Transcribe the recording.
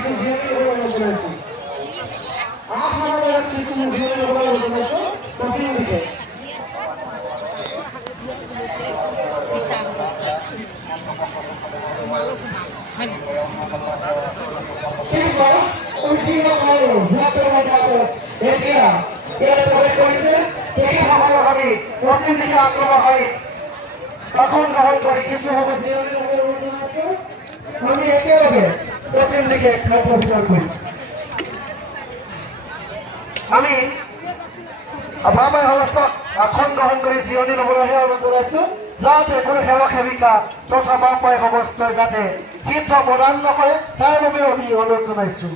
কিছু ভিডিও অনুমোদন আছে 8 নম্বরে কিছু ভিডিও অনুমোদন আছে প্রথম দিকে এরপর উদ্দীন করে ভক্তের মধ্যে এটিয়া এর প্রবেশ করেছে থেকে সফল হবে পশ্চিম দিকে আক্রমণ হয় তখন গ্রহণ করে কিছু হবে জীবনের উপর অনুমোদন আছে আমি একে হবে পশ্চিম দিকে খাদ্য অভিযান করি আমি বাবা অবস্থ এখন গ্রহণ করে জীবনী নবরহে অবস্থায় আছো যাতে কোনো সেৱা সেৱিকা তথা বাপাই অৱস্থায় যাতে ক্ষিপ্ৰ প্ৰদান নকৰে তাৰ বাবে আমি অনুৰোধ জনাইছোঁ